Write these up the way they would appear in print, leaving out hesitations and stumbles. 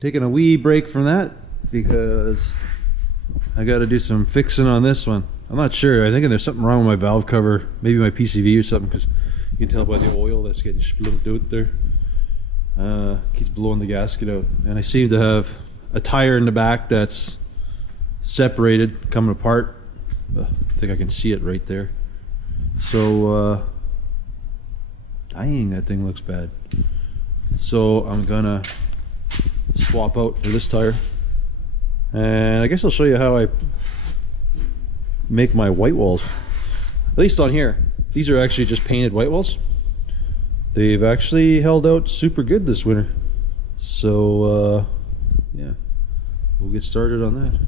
taking a wee break from that because I got to do some fixing on this one. I'm not sure. I think there's something wrong with my valve cover, maybe my PCV or something, because you can tell by the oil that's getting splunked out there. Keeps blowing the gasket out, and I seem to have a tire in the back that's separated, coming apart. I think I can see it right there. So dang, that thing looks bad. So I'm gonna swap out for this tire, and I guess I'll show you how I make my white walls. At least on here, these are actually just painted white walls. They've actually held out super good this winter. So yeah, we'll get started on that.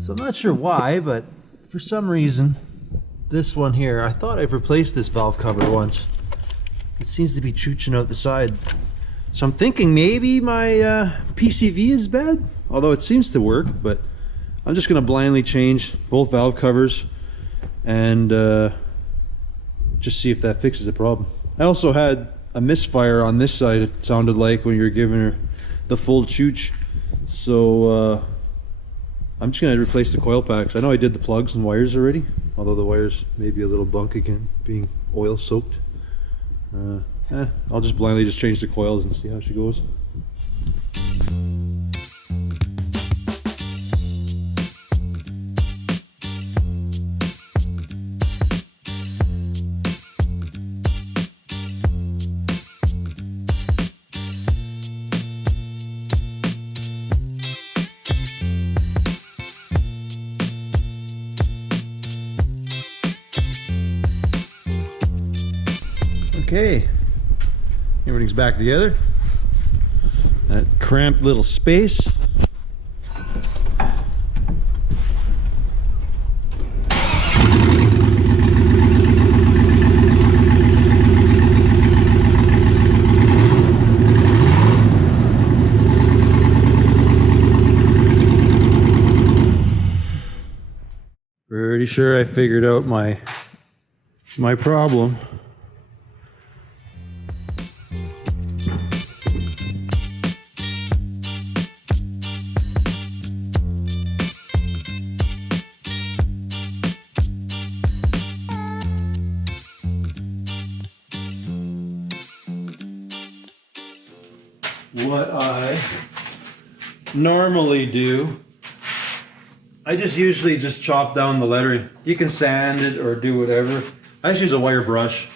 So I'm not sure why, but for some reason, this one here, I thought I've replaced this valve cover once. It seems to be chooching out the side. So I'm thinking maybe my PCV is bad, although it seems to work, but I'm just gonna blindly change both valve covers and just see if that fixes the problem. I also had a misfire on this side, it sounded like, when you were giving her the full chooch. So I'm just gonna replace the coil packs. I know I did the plugs and wires already, although the wires may be a little bunk again, being oil soaked. I'll just blindly just change the coils and see how she goes. Okay, everything's back together. That cramped little space. Pretty sure I figured out my problem. What I normally do, I just usually just chop down the lettering. You can sand it or do whatever. I just use a wire brush.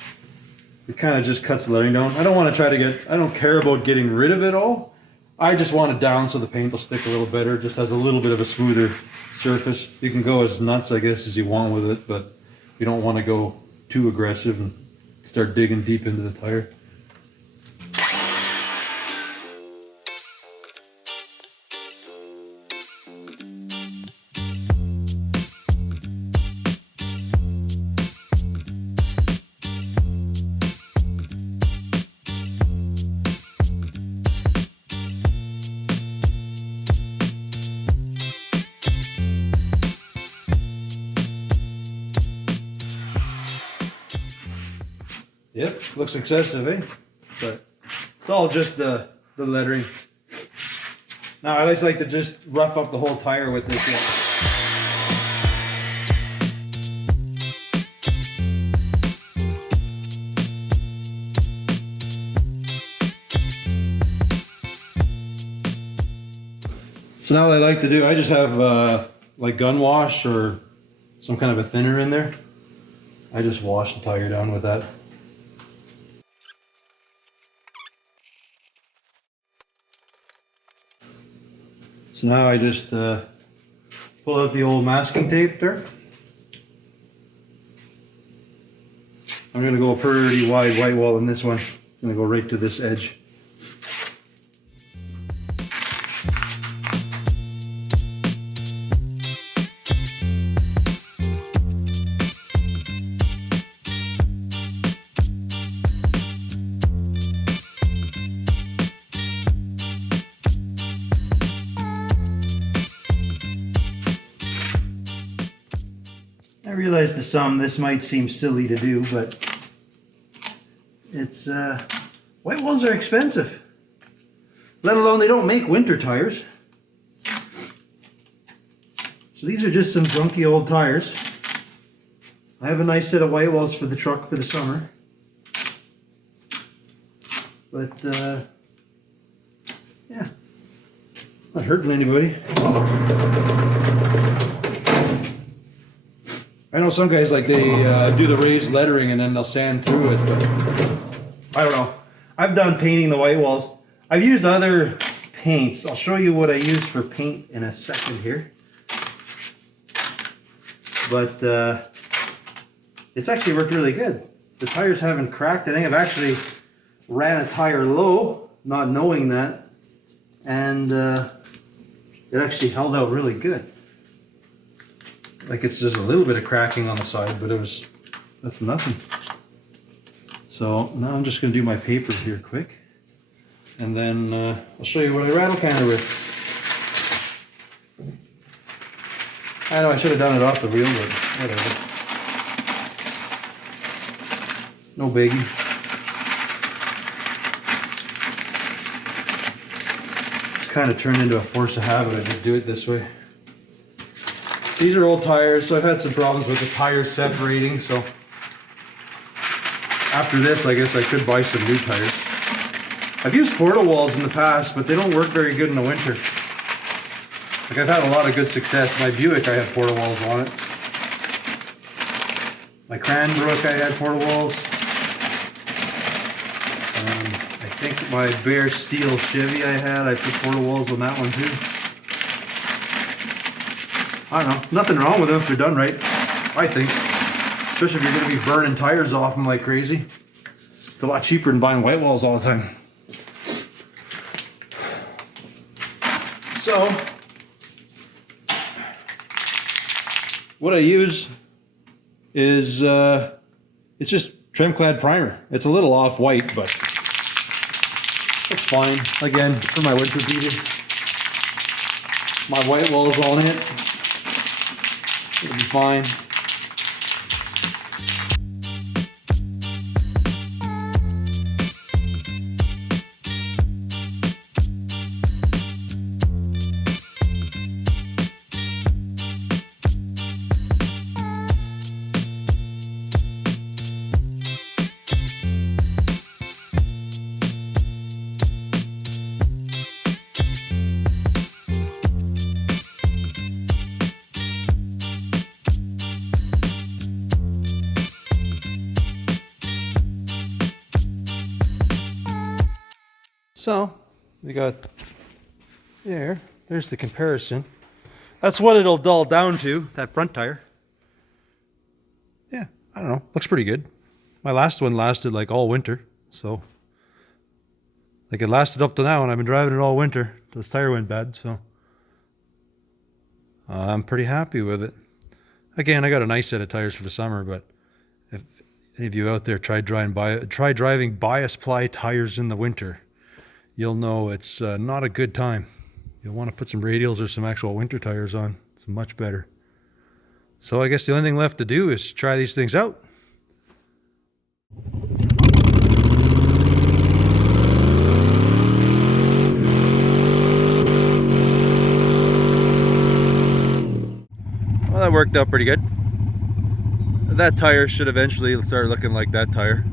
It kind of just cuts the lettering down. I don't want to try to get, I don't care about getting rid of it all. I just want it down so the paint will stick a little better. Just has a little bit of a smoother surface. You can go as nuts, I guess, as you want with it, but you don't want to go too aggressive and start digging deep into the tire. Yep, looks excessive, eh? But it's all just the lettering. Now I always like to just rough up the whole tire with this. So now what I like to do, I just have like gun wash or some kind of a thinner in there. I just wash the tire down with that. So now I just pull out the old masking tape there. I'm going to go a pretty wide white wall in this one. I'm going to go right to this edge. realize to some this might seem silly to do, but it's Whitewalls are expensive. Let alone they don't make winter tires. So these are just some junky old tires. I have a nice set of Whitewalls for the truck for the summer. But yeah, it's not hurting anybody. I know some guys, like, they do the raised lettering and then they'll sand through it, but I don't know. I've done painting the Whitewalls. I've used other paints. I'll show you what I used for paint in a second here. But it's actually worked really good. The tires haven't cracked. I think I've actually ran a tire low, not knowing that, and it actually held out really good. Like, it's just a little bit of cracking on the side, but that's nothing. So now I'm just going to do my paper here quick, and then I'll show you what I rattle can her with. I know I should have done it off the wheel, but whatever. No biggie. It's kind of turned into a force of habit. I just do it this way. These are old tires, so I've had some problems with the tires separating, so after this I guess I could buy some new tires. I've used porta walls in the past, but they don't work very good in the winter. Like, I've had a lot of good success. My Buick, I had porta walls on it. My Cranbrook, I had porta walls. I think my Bear Steel Chevy I put porta walls on that one too. I don't know, nothing wrong with them if they're done right, I think. Especially if you're going to be burning tires off them like crazy. It's a lot cheaper than buying Whitewalls all the time. So, what I use is, it's just trim clad primer. It's a little off white, but it's fine. Again, it's for my winter beater. My Whitewall's on it. It'll be fine. So, we got there's the comparison. That's what it'll dull down to, that front tire. Yeah, I don't know, looks pretty good. My last one lasted like all winter, so like it lasted up to now, and I've been driving it all winter. This tire went bad, so I'm pretty happy with it. Again, I got a nice set of tires for the summer, but if any of you out there try driving bias ply tires in the winter, you'll know it's not a good time. You'll want to put some radials or some actual winter tires on. It's much better. So I guess the only thing left to do is try these things out. Well, that worked out pretty good. That tire should eventually start looking like that tire.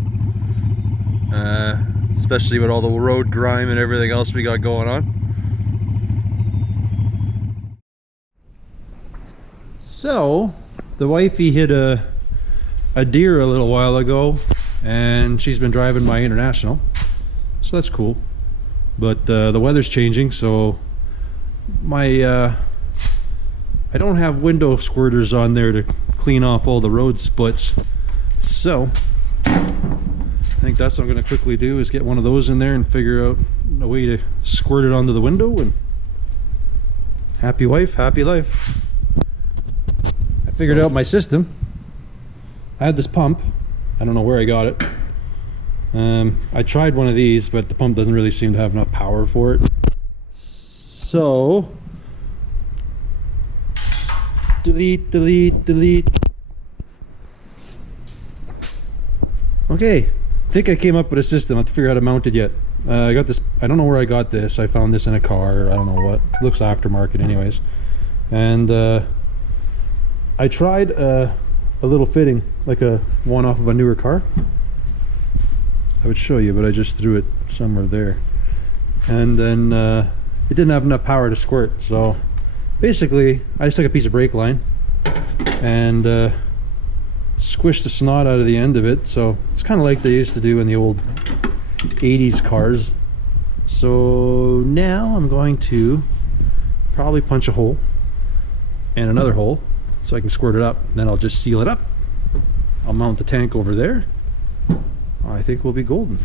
Especially with all the road grime and everything else we got going on. So, the wifey hit a deer a little while ago, and she's been driving my International, so that's cool. But the weather's changing, so my I don't have window squirters on there to clean off all the road splits, so I think that's what I'm going to quickly do, is get one of those in there and figure out a way to squirt it onto the window, and happy wife, happy life. I figured out my system. I had this pump. I don't know where I got it. I tried one of these, but the pump doesn't really seem to have enough power for it. So, delete, delete, delete. Okay, I think I came up with a system. I have to figure out how to mount it yet. I got this, I don't know where I got this. I found this in a car, I don't know what. It looks aftermarket anyways. And I tried a little fitting, like a one off of a newer car. I would show you, but I just threw it somewhere there. And then it didn't have enough power to squirt, so basically I just took a piece of brake line and squished the snot out of the end of it. So it's kind of like they used to do in the old 80s cars. So now I'm going to probably punch a hole and another hole so I can squirt it up. Then I'll just seal it up. I'll mount the tank over there. I think we'll be golden.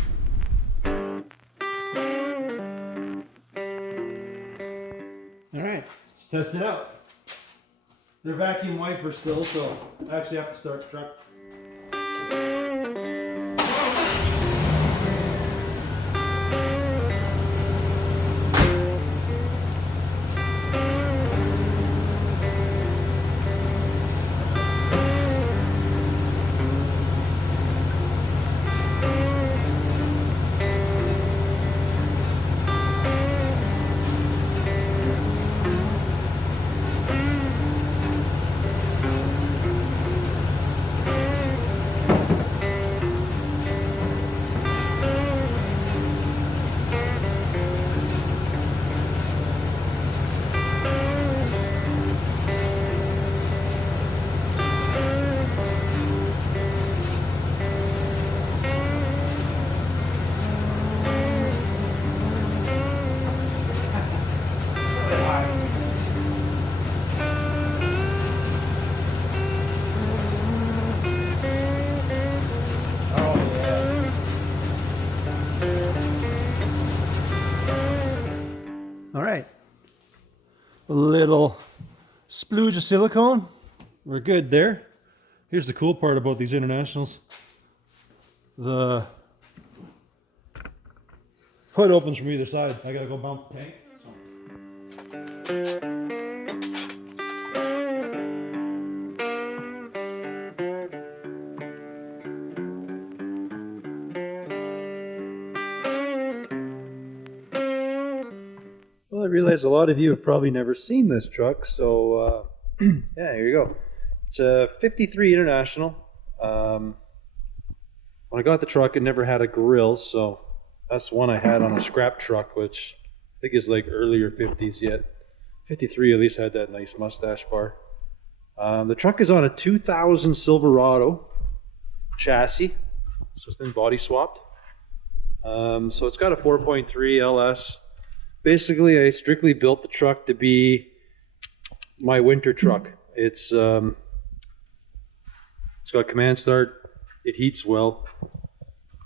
Alright, let's test it out. They're vacuum wipers still, so I actually have to start the truck. All right, a little splooge of silicone. We're good there. Here's the cool part about these Internationals. The hood opens from either side. I gotta go mount the tank. Well, I realize a lot of you have probably never seen this truck, so yeah, here you go. It's a 53 International. When I got the truck, it never had a grill, so that's one I had on a scrap truck, which I think is like earlier 50s yet. 53 at least had that nice mustache bar. The truck is on a 2000 Silverado chassis, so it's been body swapped. So it's got a 4.3 LS. Basically, I strictly built the truck to be my winter truck. It's got command start. It heats well.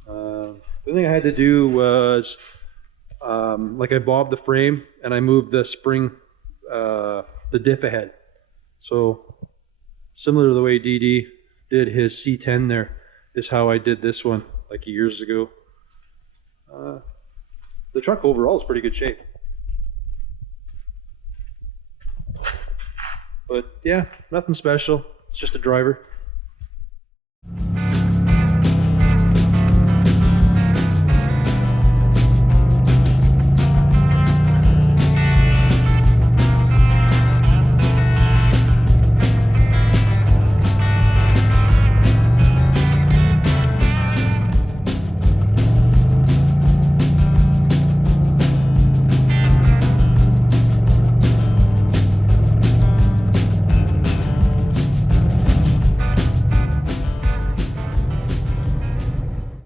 The thing I had to do was, like I bobbed the frame and I moved the spring, the diff ahead. So similar to the way DD did his C10 there, is how I did this one like years ago. The truck overall is pretty good shape. But yeah, nothing special. It's just a driver.